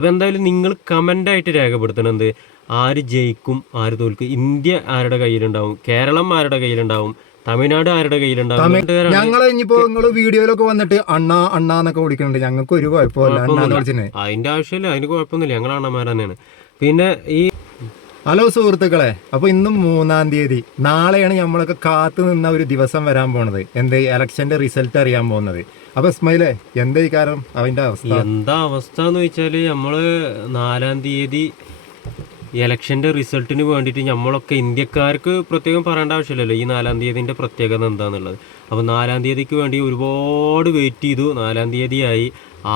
അപ്പോൾ എന്തായാലും നിങ്ങൾ കമൻ്റായിട്ട് രേഖപ്പെടുത്തണം എന്ത്, ആര് ജയിക്കും ആര് തോൽക്കും, ഇന്ത്യ ആരുടെ കയ്യിലുണ്ടാവും, കേരളം ആരുടെ കയ്യിലുണ്ടാവും, തമിഴ്നാട് ആരുടെ കയ്യിലുണ്ടാവും. ഞങ്ങൾ ഇനിയിപ്പോ നിങ്ങൾ വീഡിയോയിലൊക്കെ വന്നിട്ട് അണ്ണാന്നൊക്കെ വിളിക്കുന്നുണ്ട്, ഞങ്ങൾക്ക് ഒരു കുഴപ്പമില്ല. അതിന്റെ ആവശ്യമില്ല, അതിന് കുഴപ്പമൊന്നുമില്ല, ഞങ്ങൾ അണ്ണന്മാർ തന്നെയാണ്. പിന്നെ ഈ ഹലോ സുഹൃത്തുക്കളെ, അപ്പൊ ഇന്നും 3-ാം തീയതി, നാളെയാണ് നമ്മളൊക്കെ കാത്തു നിന്ന ഒരു ദിവസം വരാൻ പോണത്, എന്ത് ഇലക്ഷന്റെ റിസൾട്ട് അറിയാൻ പോകുന്നത്. അപ്പൊ ഇസ്മയിലെ എന്താ ഈ കാരണം അതിന്റെ അവസ്ഥ? എന്താ അവസ്ഥ എന്ന് വെച്ചാല് നമ്മള് 4-ാം തീയതി ഇലക്ഷന്റെ റിസൾട്ടിന് വേണ്ടിയിട്ട് നമ്മളൊക്കെ ഇന്ത്യക്കാർക്ക് പ്രത്യേകം പറയേണ്ട ആവശ്യമില്ലല്ലോ ഈ 4-ാം തീയതിന്റെ പ്രത്യേകത എന്താണെന്നുള്ളത്. അപ്പോൾ 4-ാം തീയതിക്ക് വേണ്ടി ഒരുപാട് വെയിറ്റ് ചെയ്തു. 4-ാം തീയതിയായി.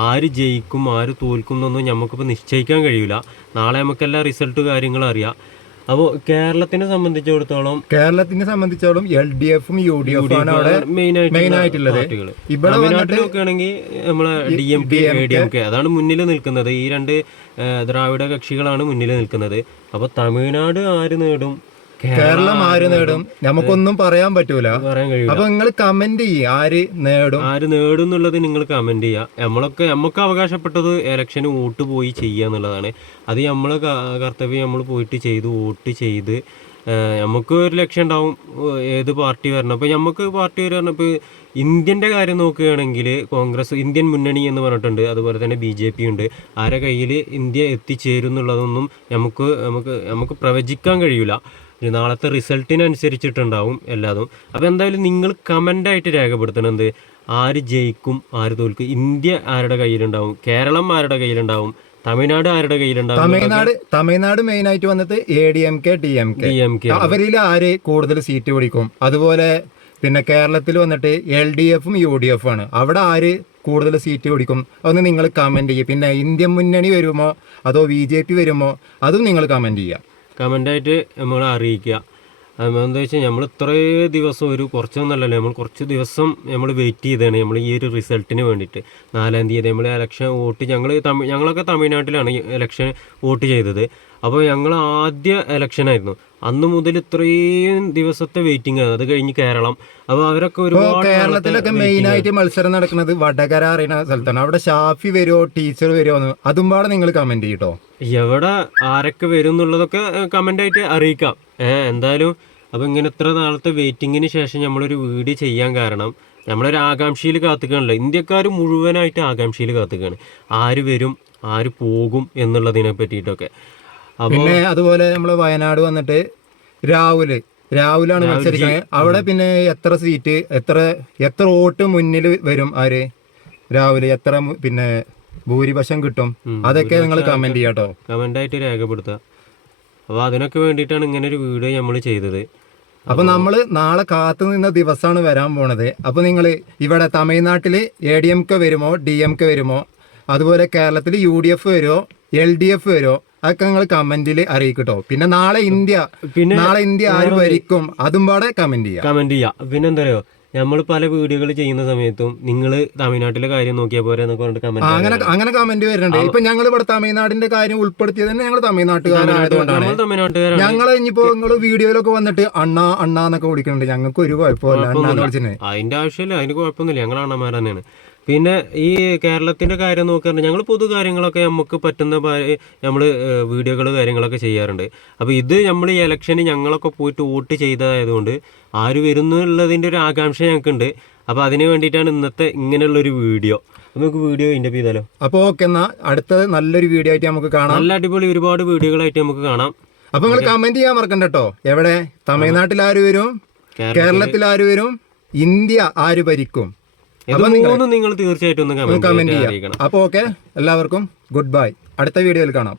ആര് ജയിക്കും ആര് തോൽക്കും എന്നൊന്നും നമുക്കിപ്പോൾ നിശ്ചയിക്കാൻ കഴിയില്ല. നാളെ നമുക്കെല്ലാം റിസൾട്ട് കാര്യങ്ങളും അറിയാം. അപ്പോൾ കേരളത്തിനെ സംബന്ധിച്ചിടത്തോളം LDF-ഉം UDF ആണ് അവിടെ മെയിൻ ആയിട്ടുള്ളത്. ഇവിടെ നോക്കുകയാണെങ്കിൽ നമ്മളെ DMK ADMK അതാണ് മുന്നിൽ നിൽക്കുന്നത്. ഈ രണ്ട് ദ്രാവിഡ കക്ഷികളാണ് മുന്നിൽ നിൽക്കുന്നത്. അപ്പോൾ തമിഴ്നാട് ആര് നേടും, കേരളം ആര് നേടും നമുക്കൊന്നും പറയാൻ പറ്റൂല. അപ്പൊ നിങ്ങൾ കമന്റ് ചെയ്യും ആര് നേടും എന്നുള്ളത് നിങ്ങൾ കമന്റ് ചെയ്യുക. നമുക്ക് അവകാശപ്പെട്ടത് ഇലക്ഷന് വോട്ട് പോയി ചെയ്യുക എന്നുള്ളതാണ്. അത് നമ്മളെ കർത്തവ്യം. നമ്മൾ പോയിട്ട് ചെയ്ത് വോട്ട് ചെയ്ത് നമുക്ക് ഒരു ലക്ഷ്യം ഉണ്ടാവും ഏത് പാർട്ടി വരണം. അപ്പോൾ നമുക്ക് പാർട്ടി വരണം. ഇപ്പോൾ ഇന്ത്യൻ്റെ കാര്യം നോക്കുകയാണെങ്കിൽ കോൺഗ്രസ്, ഇന്ത്യൻ മുന്നണി എന്ന് പറഞ്ഞിട്ടുണ്ട്. അതുപോലെ തന്നെ BJP ഉണ്ട്. ആരെ കയ്യിൽ ഇന്ത്യ എത്തിച്ചേരും എന്നുള്ളതൊന്നും നമുക്ക് പ്രവചിക്കാൻ കഴിയില്ല. നാളത്തെ റിസൾട്ടിനനുസരിച്ചിട്ടുണ്ടാവും എല്ലാതും. അപ്പോൾ എന്തായാലും നിങ്ങൾ കമൻ്റായിട്ട് രേഖപ്പെടുത്തണം എന്ത്, ആര് ജയിക്കും ആര് തോൽക്കും, ഇന്ത്യ ആരുടെ കയ്യിലുണ്ടാവും, കേരളം ആരുടെ കയ്യിലുണ്ടാവും, തമിഴ്നാട് ആരുടെ കയ്യിലുണ്ടാവും. തമിഴ്നാട് മെയിൻ ആയിട്ട് വന്നിട്ട് ADMK DMK അവരിൽ ആര് കൂടുതൽ സീറ്റ് പിടിക്കും. അതുപോലെ പിന്നെ കേരളത്തിൽ വന്നിട്ട് LDF-ഉം UDF ആണ്. അവിടെ ആര് കൂടുതൽ സീറ്റ് പിടിക്കും അതൊന്ന് നിങ്ങൾ കമന്റ് ചെയ്യുക. പിന്നെ ഇന്ത്യൻ മുന്നണി വരുമോ അതോ BJP വരുമോ അതും നിങ്ങൾ കമന്റ് ചെയ്യുക. കമൻ്റായിട്ട് നമ്മളെ അറിയിക്കുക. എന്താ വെച്ചാൽ നമ്മൾ ഇത്രയും ദിവസം കുറച്ചൊന്നല്ലല്ലോ, നമ്മൾ കുറച്ച് ദിവസം നമ്മൾ വെയിറ്റ് ചെയ്തതാണ് നമ്മൾ ഈ ഒരു റിസൾട്ടിന് വേണ്ടിയിട്ട്. 4-ാം തീയതി നമ്മൾ ഇലക്ഷൻ വോട്ട് ഞങ്ങളൊക്കെ തമിഴ്നാട്ടിലാണ് ഇലക്ഷൻ വോട്ട് ചെയ്തത്. അപ്പോൾ ഞങ്ങൾ ആദ്യ ഇലക്ഷനായിരുന്നു. അന്ന് മുതൽ ഇത്രയും ദിവസത്തെ വെയിറ്റിംഗ് ആണ്. അത് കഴിഞ്ഞ് കേരളം. അപ്പോൾ അവരൊക്കെ ഒരുപാട് കേരളത്തിലൊക്കെ മെയിൻ ആയിട്ട് മത്സരം നടക്കുന്നത് വടകര അറിയുന്ന സ്ഥലത്താണ്. അവിടെ ഷാഫി വരുമോ ടീച്ചർ വരുമോ അതും പാടെ നിങ്ങൾ കമന്റ് ചെയ്യട്ടോ. എവിടെ ആരൊക്കെ വരും എന്നുള്ളതൊക്കെ കമൻ്റായിട്ട് അറിയിക്കാം. എന്തായാലും അപ്പോൾ ഇങ്ങനെ ഇത്ര നാളത്തെ വെയിറ്റിങ്ങിന് ശേഷം നമ്മളൊരു വീഡിയോ ചെയ്യാൻ കാരണം നമ്മളൊരു ആകാംക്ഷയിൽ കാത്തുകയാണല്ലോ. ഇന്ത്യക്കാർ മുഴുവനായിട്ട് ആകാംക്ഷയിൽ കാത്തുകയാണ് ആര് വരും ആര് പോകും എന്നുള്ളതിനെ പറ്റിയിട്ടൊക്കെ. പിന്നെ അതുപോലെ നമ്മൾ വയനാട് വന്നിട്ട് രാഹുലാണ് മത്സരിക്കുന്നത്. അവിടെ പിന്നെ എത്ര സീറ്റ് എത്ര വോട്ട് മുന്നിൽ വരും ആര് രാഹുൽ, എത്ര പിന്നെ ഭൂരിപക്ഷം കിട്ടും അതൊക്കെ നിങ്ങൾ കമന്റ് ചെയ്യാട്ടോ. കമന്റായിട്ട് രേഖപ്പെടുത്തുക. അപ്പോൾ അതിനൊക്കെ വേണ്ടിയിട്ടാണ് ഇങ്ങനെ ഒരു വീഡിയോ നമ്മൾ ചെയ്തത്. അപ്പൊ നമ്മൾ നാളെ കാത്തു നിന്ന ദിവസമാണ് വരാൻ പോണത്. അപ്പൊ നിങ്ങൾ ഇവിടെ തമിഴ്നാട്ടിൽ ADMK വരുമോ DMK വരുമോ, അതുപോലെ കേരളത്തിൽ UDF വരുമോ LDF വരുമോ അതൊക്കെ നിങ്ങൾ കമന്റിൽ അറിയിക്കട്ടോ. പിന്നെ നാളെ ഇന്ത്യ ആര് ഭരിക്കും അതും പാടെ കമന്റ് ചെയ്യാം. പിന്നെ എന്താ പറയുക, നമ്മൾ പല വീഡിയോകൾ ചെയ്യുന്ന സമയത്തും നിങ്ങൾ തമിഴ്നാട്ടിലെ കാര്യം നോക്കിയാൽ പോരെ എന്നൊക്കെ പറഞ്ഞിട്ട് അങ്ങനെ കമന്റ് വരുന്നുണ്ട്. ഇപ്പൊ ഞങ്ങൾ ഇവിടെ തമിഴ്നാടിന്റെ കാര്യം ഉൾപ്പെടുത്തിയത് തന്നെ ഞങ്ങൾ തമിഴ്നാട്ടുകാരായതുകൊണ്ടാണ്. ഞങ്ങൾ ഇനിയിപ്പോ നിങ്ങൾ വീഡിയോയിലൊക്കെ വന്നിട്ട് അണ്ണാന്നൊക്കെ വിളിക്കുന്നുണ്ട്, ഞങ്ങൾക്ക് ഒരു കുഴപ്പമില്ല. അതിന്റെ ആവശ്യമില്ല, അതിന് കുഴപ്പമൊന്നുമില്ല, ഞങ്ങൾ അണ്ണന്മാർ തന്നെയാണ്. പിന്നെ ഈ കേരളത്തിൻ്റെ കാര്യം നോക്കുകയാണെങ്കിൽ ഞങ്ങൾ പൊതു കാര്യങ്ങളൊക്കെ നമുക്ക് പറ്റുന്ന നമ്മൾ വീഡിയോകൾ കാര്യങ്ങളൊക്കെ ചെയ്യാറുണ്ട്. അപ്പോൾ ഇത് നമ്മൾ ഈ ഇലക്ഷന് ഞങ്ങളൊക്കെ പോയിട്ട് വോട്ട് ചെയ്തതായതുകൊണ്ട് ആര് വരുന്നുള്ളതിൻ്റെ ഒരു ആകാംക്ഷ ഞങ്ങൾക്കുണ്ട്. അപ്പോൾ അതിന് വേണ്ടിയിട്ടാണ് ഇന്നത്തെ ഇങ്ങനെയുള്ളൊരു വീഡിയോ. നമുക്ക് വീഡിയോ ഇൻ്റർവ്യൂ ചെയ്താലോ? അപ്പോൾ ഓക്കെ, എന്നാൽ അടുത്ത നല്ലൊരു വീഡിയോ ആയിട്ട് നമുക്ക് കാണാം. നല്ല അടിപൊളി ഒരുപാട് വീഡിയോകളായിട്ട് നമുക്ക് കാണാം. അപ്പോൾ നിങ്ങൾ കമൻറ്റ് ചെയ്യാൻ മറക്കണ്ട കേട്ടോ. എവിടെ തമിഴ്നാട്ടിൽ ആര് വരും, കേരളത്തിൽ ആര് വരും, ഇന്ത്യ ആര് ഭരിക്കും, നിങ്ങൾ തീർച്ചയായിട്ടും ഒന്ന് കമന്റ് ചെയ്യാം. അപ്പോൾ ഓക്കെ, എല്ലാവർക്കും ഗുഡ് ബൈ. അടുത്ത വീഡിയോയിൽ കാണാം.